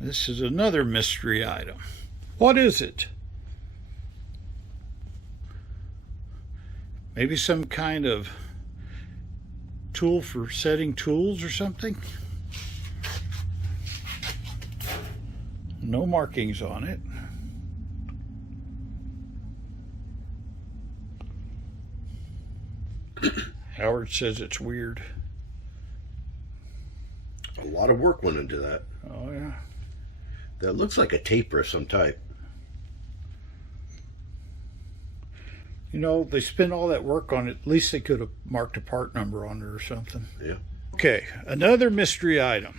This is another mystery item. What is it? Maybe some kind of tool for setting tools or something? No markings on it. Howard says it's weird. A lot of work went into that. Oh, yeah. That looks like a taper of some type. You know, they spent all that work on it. At least they could have marked a part number on it or something. Yeah. Okay, another mystery item.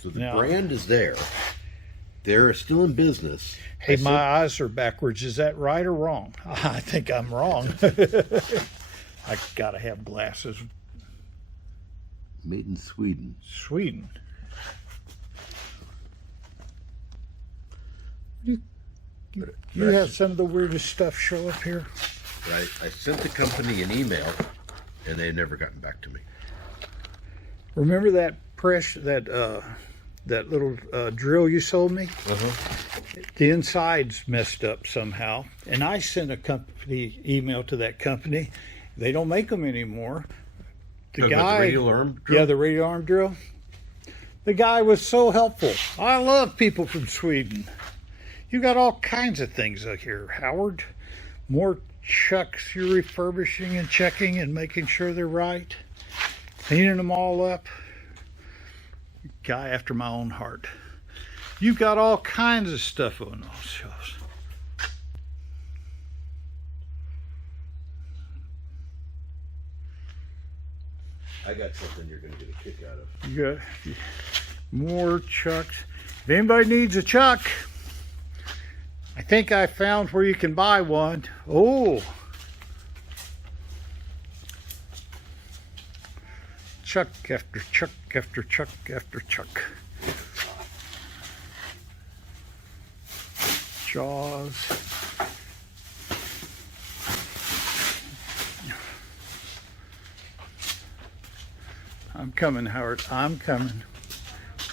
So the brand is there. They're still in business. Hey, my eyes are backwards. Is that right or wrong? I think I'm wrong. I gotta have glasses. Made in Sweden. Sweden. You have some of the weirdest stuff show up here. Right. I sent the company an email, and they've never gotten back to me. Remember that that little drill you sold me? The inside's messed up somehow, and I sent a company email to that company. They don't make them anymore. The radial arm drill? Yeah, the radial arm drill. The guy was so helpful. I love people from Sweden. You got all kinds of things up here, Howard. More chucks you're refurbishing and checking and making sure they're right. Cleaning them all up. Guy after my own heart. You got all kinds of stuff on those shelves. I got something you're going to get a kick out of. You got more chucks. If anybody needs a chuck, I think I found where you can buy one. Oh. Chuck after chuck after chuck after chuck. Jaws. I'm coming, Howard. I'm coming.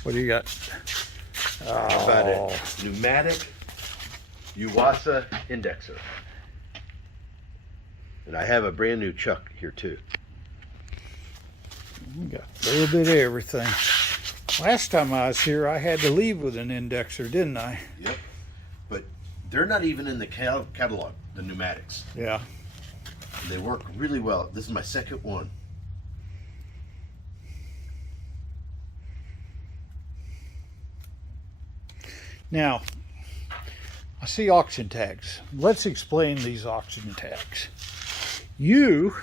What do you got? How about a pneumatic Yuasa indexer. And I have a brand new chuck here too. We got a little bit of everything. Last time I was here, I had to leave with an indexer, didn't I? Yep. But they're not even in the catalog, the pneumatics. Yeah. They work really well. This is my second one. Now, I see auction tags. Let's explain these auction tags. You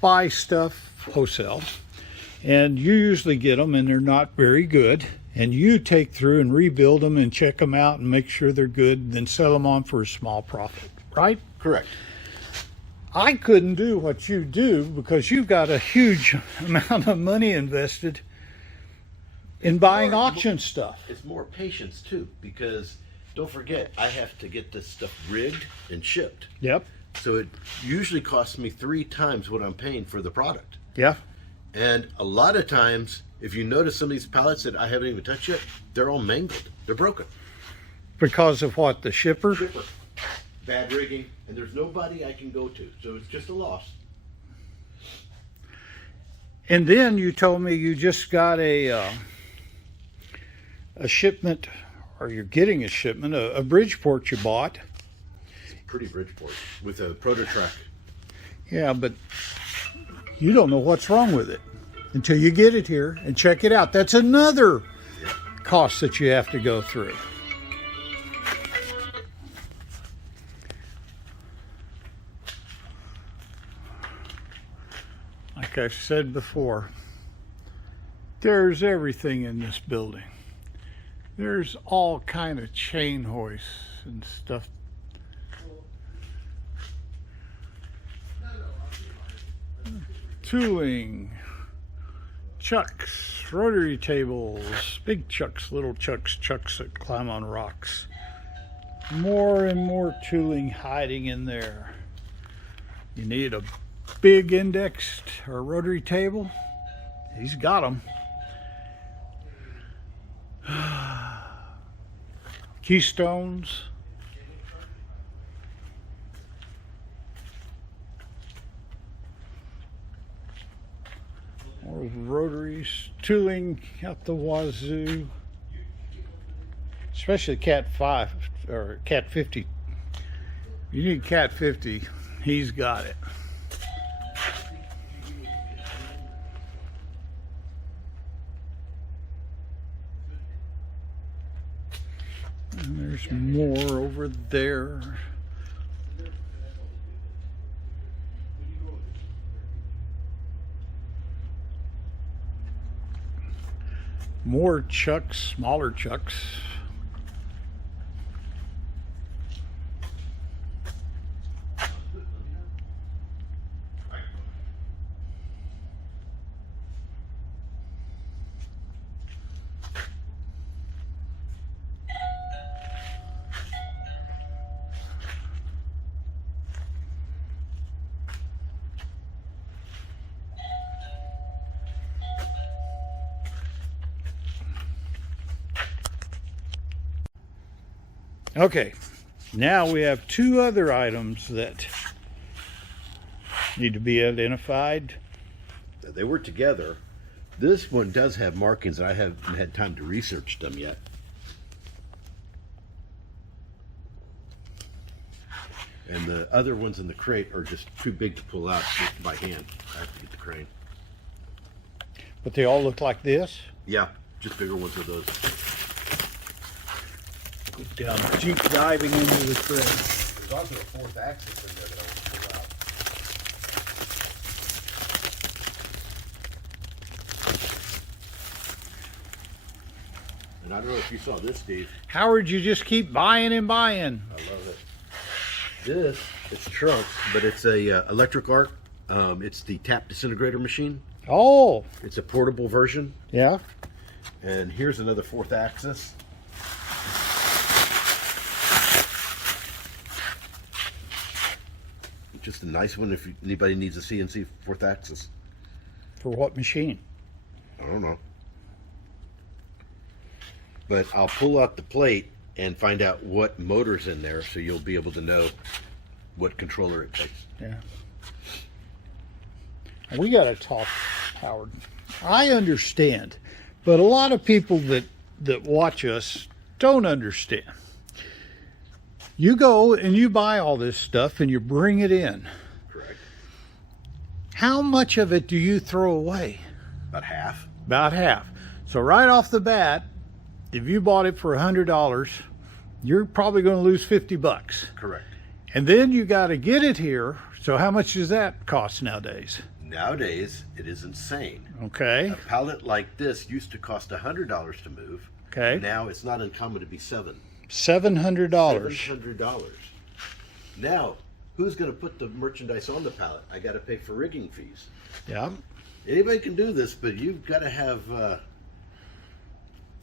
buy stuff wholesale, and you usually get them, and they're not very good. And you take through and rebuild them and check them out and make sure they're good, and then sell them on for a small profit, right? Correct. I couldn't do what you do because you've got a huge amount of money invested in buying auction stuff. It's more patience too, because don't forget, I have to get this stuff rigged and shipped. Yep. So it usually costs me 3 times what I'm paying for the product. Yeah. And a lot of times, if you notice some of these pallets that I haven't even touched yet, they're all mangled. They're broken. Because of what? The shipper? Shipper. Bad rigging, and there's nobody I can go to. So it's just a loss. And then you told me you just got a shipment, or you're getting a shipment, a Bridgeport you bought. It's pretty Bridgeport with a Prototrack. Yeah, but you don't know what's wrong with it until you get it here and check it out. That's another cost that you have to go through. Like I've said before, there's everything in this building. There's all kind of chain hoists and stuff. Tooling, chucks, rotary tables, big chucks, little chucks, chucks that climb on rocks. More and more tooling hiding in there. You need a big indexed or rotary table? He's got them. Keystones. More rotaries, tooling out the wazoo. Especially Cat 5 or Cat 50. You need Cat 50, he's got it. And there's more over there. More chucks, smaller chucks. Okay, now we have two other items that need to be identified. They were together. This one does have markings. I haven't had time to research them yet. And the other ones in the crate are just too big to pull out by hand. I have to get the crane. But they all look like this. Yeah, just bigger ones of those. Go down deep diving into the crate. There's also a fourth axis in there that I want to pull out. And I don't know if you saw this, Steve. Howard, you just keep buying and buying. I love it. This, it's trunks, but it's a electric arc. It's the tap disintegrator machine. Oh, It's a portable version. yeah. And here's another fourth axis. Just a nice one if anybody needs a CNC fourth axis. For what machine? I don't know. But I'll pull out the plate and find out what motor's in there so you'll be able to know what controller it takes. Yeah. We got to talk, Howard. I understand, but a lot of people that watch us don't understand. You go and you buy all this stuff and you bring it in. Correct. How much of it do you throw away? About half. About half. So right off the bat, if you bought it for $100, you're probably going to lose $50. Correct. And then you got to get it here. So how much does that cost nowadays? Nowadays, it is insane. Okay. A pallet like this used to cost $100 to move. Okay. Now it's not uncommon to be $700. $700. Now, who's going to put the merchandise on the pallet? I got to pay for rigging fees. Yeah. Anybody can do this, but you've got to have.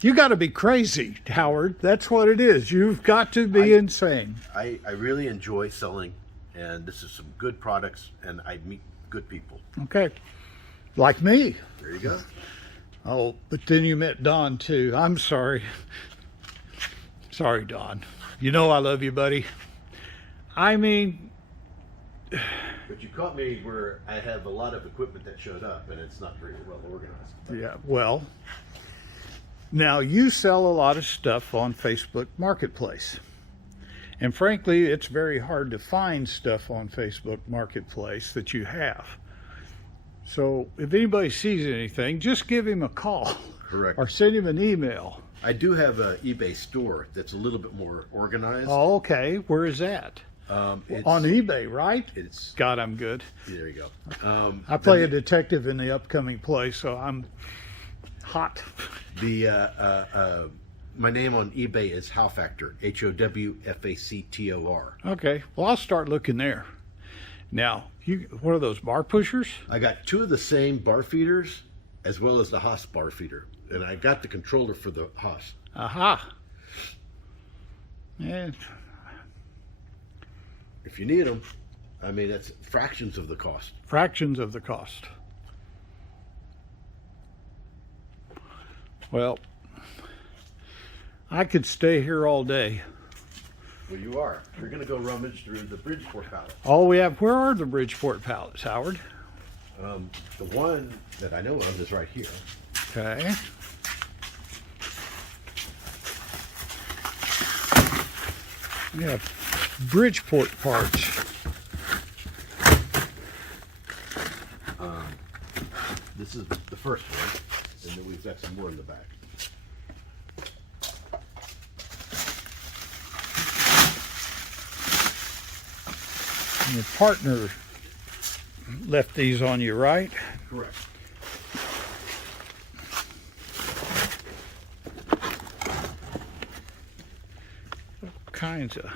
You got to be crazy, Howard. That's what it is. You've got to be insane. I really enjoy selling, and this is some good products, and I meet good people. Okay. Like me. There you go. Oh, but then you met Don too. I'm sorry. Sorry, Don. You know I love you, buddy. I mean, But you caught me where I have a lot of equipment that showed up, and it's not very well organized. yeah, well, now you sell a lot of stuff on Facebook Marketplace. And frankly, it's very hard to find stuff on Facebook Marketplace that you have. So if anybody sees anything, just give him a call. Correct. Or send him an email. I do have an eBay store that's a little bit more organized. Oh, okay. Where is that? It's, On eBay, right? It's God, I'm good. there you go. I play a detective in the upcoming play, so I'm hot. My name on eBay is Howfactor, HOWFACTOR. Okay. Well, I'll start looking there. Now, what are those, bar pushers? I got two of the same bar feeders as well as the Haas bar feeder, and I got the controller for the Haas. Aha. Yeah. If you need them, I mean, that's fractions of the cost. Fractions of the cost. Well, I could stay here all day. Well, you are. You're going to go rummage through the Bridgeport pallet. All we have, where are the Bridgeport pallets, Howard? The one that I know of is right here. Okay. We have Bridgeport parts. This is the first one, and then we've got some more in the back. And your partner left these on you, right? Correct. All kinds of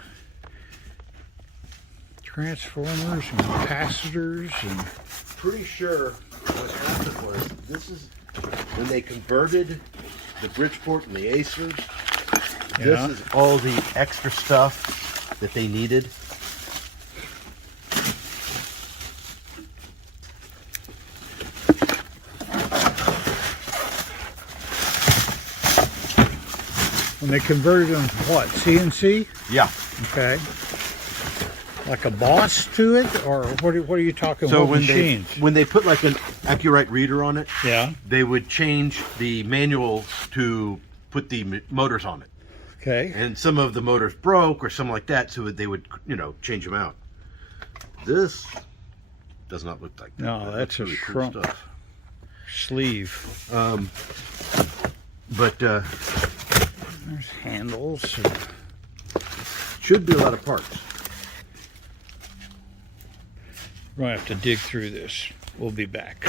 transformers and capacitors and Pretty sure what happened was this is when they converted the Bridgeport and the Acers. Yeah. This is all the extra stuff that they needed. when they converted them to what? CNC? Yeah. Okay. Like a boss to it, or what are you talking? So what when machines? they put like an Accurite reader on it, Yeah. they would change the manual to put the motors on it. Okay. And some of the motors broke or something like that, so they would, change them out. This does not look like that. No, That that's looks a really cool shrunk stuff. sleeve. But There's handles. And should be a lot of parts. we're gonna have to dig through this. We'll be back.